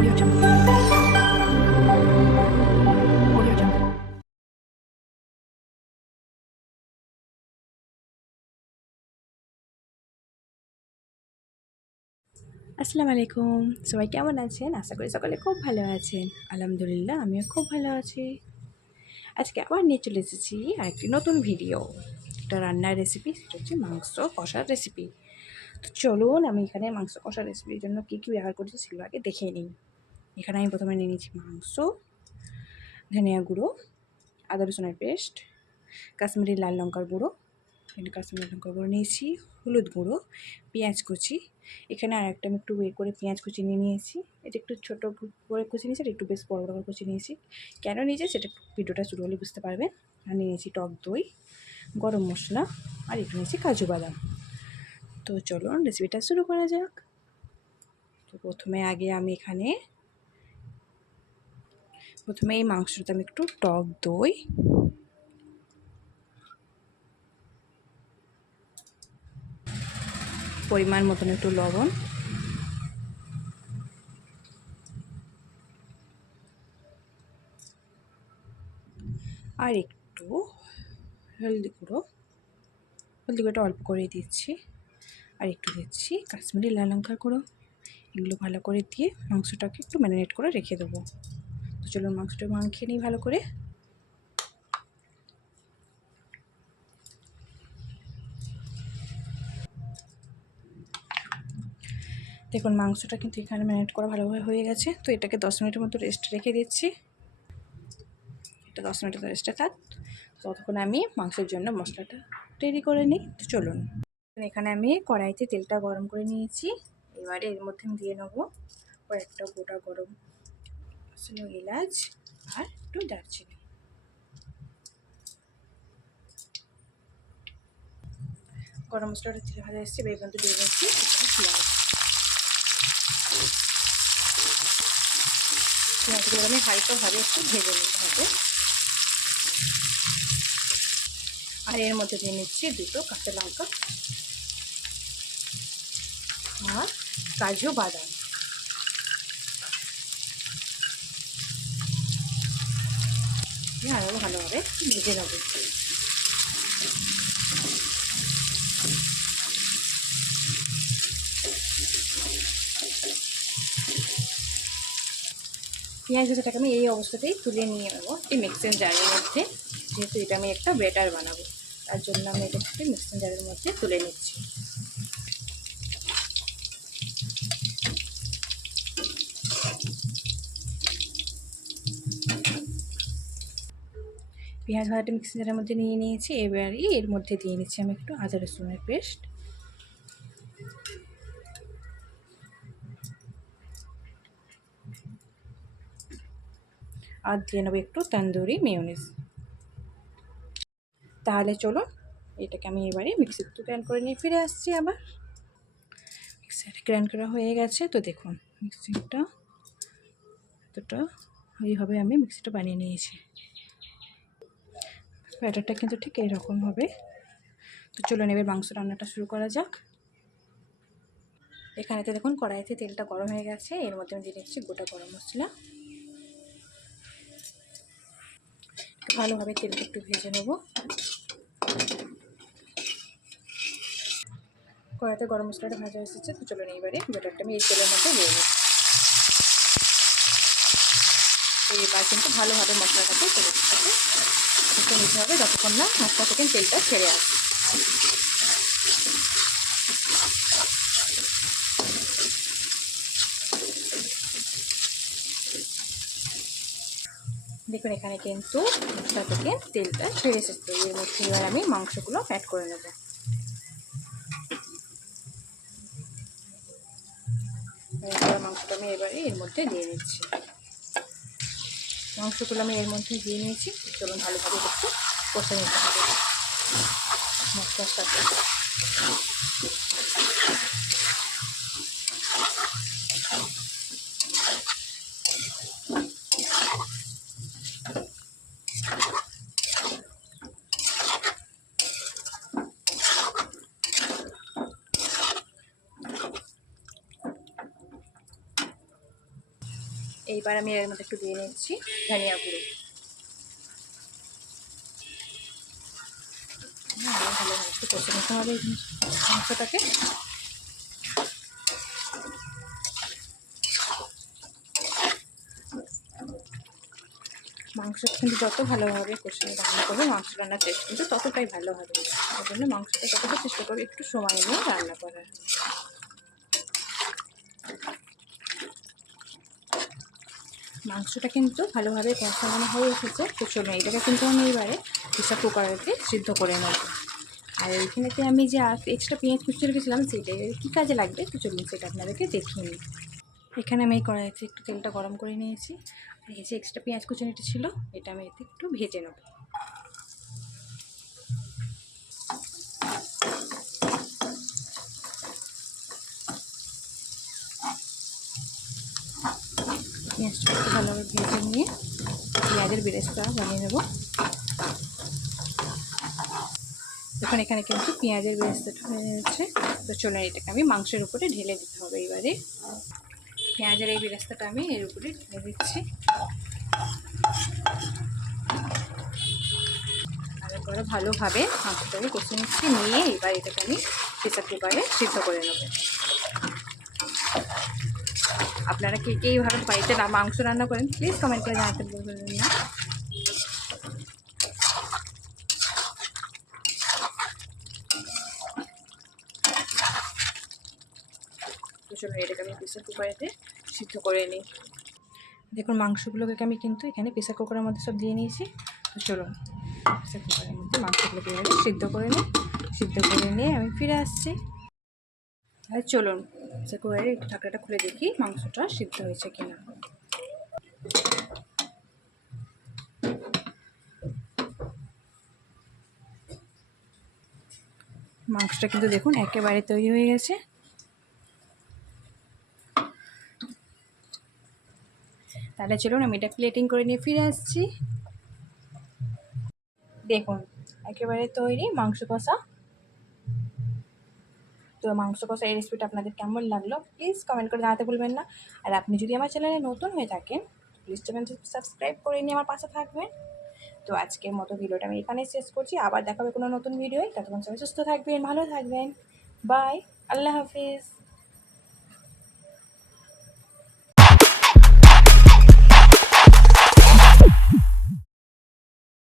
আসসালামু আলাইকুম। সবাই কেমন আছেন? আশা করি সকলে খুব ভালো আছেন। আলহামদুলিল্লাহ, আমিও খুব ভালো আছি। আজকে আবার নিয়ে চলে এসেছি আরেকটি নতুন ভিডিও একটা রান্নার রেসিপি সেটা হচ্ছে মাংস কষার রেসিপি তো চলুন, আমি এখানে মাংস কষার রেসিপির জন্য কী কী ব্যবহার করেছি সেগুলো আগে দেখে নিই। এখানে আমি প্রথমে নিয়ে নিয়েছি মাংস, ধনিয়া গুঁড়ো, আদা রসুনের পেস্ট, কাশ্মীরি লাল লঙ্কার গুঁড়ো, এখানে কাশ্মীরি লঙ্কার গুঁড়ো নিয়েছি হলুদ গুঁড়ো, পেঁয়াজ কুচি। এখানে আর একটা আমি একটু ওয়ে করে পেঁয়াজ কুচি নিয়ে নিয়েছি, এটা একটু ছোটো করে কুচি নিয়েছি, আর একটু বেশ বড় বড় করে কুচি নিয়েছি। কেন নিয়েছি? সেটা ভিডিওটা শুরু হলে বুঝতে পারবেন। আর নিয়েছি টক দই, গরম মশলা, আর একটু নিয়েছি কাজু বাদাম। তো চলুন রেসিপিটা শুরু করা যাক। তো প্রথমে আগে আমি এখানে প্রথমে এই মাংসটা আমি একটু টক দই। পরিমাণ মতন একটু লবণ। আর একটু হলদি গুঁড়ো। হলদি গুঁড়োটা অল্প করে দিচ্ছি। আর একটু দিচ্ছি কাশ্মীরি লাল লঙ্কার গুঁড়ো। এগুলো ভালো করে দিয়ে মাংসটাকে একটু ম্যারিনেট করে রেখে দেবো। তো চলুন মাংসটা মাখিয়ে নিই ভালো করে। দেখুন, মাংসটা কিন্তু এখানে ম্যারিনেট করা ভালোভাবে হয়ে গেছে। তো এটাকে দশ মিনিটের মতো রেস্ট রেখে দিচ্ছি। এটা দশ মিনিটের রেস্টে থাক ততক্ষণ আমি মাংসের জন্য মশলাটা রেডি করে নিই। তো চলুন। এখানে আমি কড়াইতে তেলটা গরম করে নিয়েছি। এবারে এর মধ্যে আমি দিয়ে নেব কয়েকটা গোটা গরম এলাচ আর একটু দারচিনি। গরম মশলাটা তেলে ভাজা এসছে বেগুন তো দিয়ে আমি হালকাভাবে একটু ভেজে নিতে হবে। আর এর মধ্যে দিয়ে নিচ্ছি দুটো কাঁচা লঙ্কা আর কাজু বাদাম। আরও ভালোভাবে ভেজে নেব। পেঁয়াজ ভাজাটাকে আমি এই অবস্থাতেই তুলে নিয়ে নেব এই মিক্সিং জারের মধ্যে। যেহেতু এটা আমি একটা বেটার বানাবো, তার জন্য আমি এটাকে মিক্সিং জারের মধ্যে তুলে নিচ্ছি। পেঁয়াজ ভাজাটা মিক্সিং জারের মধ্যে নিয়ে নিয়েছি এবারই এর মধ্যে দিয়ে নিচ্ছি আমি একটু আদা রসুনের পেস্ট। আর দিয়ে নেব একটু তন্দুরি মেয়নিজ তাহলে চলো এটাকে আমি এবারে মিক্সিতে গ্রাইন্ড করে নিয়ে ফিরে আসছি আবার। মিক্সার গ্রাইন্ড করা হয়ে গেছে, তো দেখুন মিক্সিটা এতটা এইভাবে আমি মিক্সিটা বানিয়ে নিয়েছি। ব্যাটারটা কিন্তু ঠিক এরকম হবে। তো চলুন এবার মাংস রান্নাটা শুরু করা যাক। এখানেতে দেখুন কড়াইতে তেলটা গরম হয়ে গেছে, এর মধ্যে আমি দিয়ে দিচ্ছি গোটা গরম মশলা। ভালোভাবে তেলটা একটু ভেজে নেব। কড়াইতে গরম মশলাটা ভাজা এসেছে, তো চলুন এইবারে ব্যাটারটা আমি এই তেলের মধ্যে দিয়ে নিই এবার কিন্তু ভালোভাবে মশলাটাকে তেলের একটু নিতে হবে যতক্ষণ না মশলা থেকে তেলটা ছেড়ে আসে। দেখুন, এখানে কিন্তু মশলা থেকে তেলটা ছেড়ে এসেছে। এর মধ্যে এবার আমি মাংসগুলো অ্যাড করে নেব। মাংসটা আমি এবারে এর মধ্যে দিয়ে নিচ্ছি মাংসগুলো আমি এর মধ্যে দিয়ে নিয়েছি। চলুন ভালোভাবে একটু কষে নিতে হবে। মশলার সাথে। এইবার আমি এর মধ্যে একটু দিয়ে নিচ্ছি ধনিয়া গুঁড়ো। হ্যাঁ, ভালো একটু হবে এই মাংসটাকে। মাংস কিন্তু যত ভালোভাবে কষে রান্না করবে মাংস রান্নার টেস্ট কিন্তু ততটাই ভালো হবে। ওই জন্য মাংসটা ততটা চেষ্টা করবে একটু সময় নিয়ে রান্না করার। মাংসটা কিন্তু ভালোভাবে কষানো হয়ে এসেছে। তো চলুন এটাকে কিন্তু আমি এবারে প্রেশার কুকারেতে সিদ্ধ করে নেব। আর এইখানেতে আমি যে এক্সট্রা পেঁয়াজ কুচি রেখেছিলাম সেটা কী কাজে লাগবে? তো চলুন, সেটা আপনাদেরকে দেখিয়ে নিই। এখানে আমি এই কড়াইতে একটু তেলটা গরম করে নিয়েছি। আর এই যে এক্সট্রা পেঁয়াজ কুচুনিটা ছিল, এটা আমি এতে একটু ভেজে নেব। একটু ভালোভাবে ভেজে নিয়ে পেঁয়াজের বেরেস্তা বানিয়ে নেব। এখন এখানে কিন্তু পেঁয়াজের বেরেস্তাটা হয়ে যাচ্ছে তো চলুন, এটাকে আমি মাংসের উপরে ঢেলে দিতে হবে এবারে। পেঁয়াজের এই বেরেস্তাটা আমি এর উপরে ঢেলে দিচ্ছি। আর এরপরে ভালোভাবে মাংসটাকে কষে নিচ্ছি, নিয়ে এবার এটাকে আমি প্রেসার কুকারে সিদ্ধ করে নেব। আপনারা কে কে এইভাবে বাড়িতে মাংস রান্না করেন প্লিজ কমেন্ট করে জানাতে বলবেন না। এটাকে আমি প্রেসার কুকারেতে সিদ্ধ করে নিই। দেখুন, মাংসগুলোকে আমি কিন্তু এখানে প্রেসার কুকারের মধ্যে সব দিয়ে নিয়েছি। তো চলুন প্রেসার কুকারের মধ্যে মাংসগুলোকে সিদ্ধ করে নিই। সিদ্ধ করে নিয়ে আমি ফিরে আসছি। আর চলুন ঢাকনাটা খুলে দেখি মাংসটা সিদ্ধ হয়েছে কিনা। মাংসটা কিন্তু দেখুন একেবারে তৈরি হয়ে গেছে। তাহলে চলুন আমি এটা প্লেটিং করে নিয়ে ফিরে আসছি। দেখুন, একেবারে তৈরি মাংস কষা তো মাংস কষা এই রেসিপিটা আপনাদের কেমন লাগল? প্লিজ কমেন্ট করে জানাতে ভুলবেন না। আর আপনি যদি আমার চ্যানেলে নতুন হয়ে থাকেন প্লিজ চ্যানেলটি সাবস্ক্রাইব করে নিয়ে আমার পাশে থাকবেন। তো আজকের মতো ভিডিওটা আমি এখানেই শেষ করছি। আবার দেখাবে কোনো নতুন ভিডিও ততক্ষণ সবাই সুস্থ থাকবেন, ভালো থাকবেন। বাই আল্লাহ হাফিজ।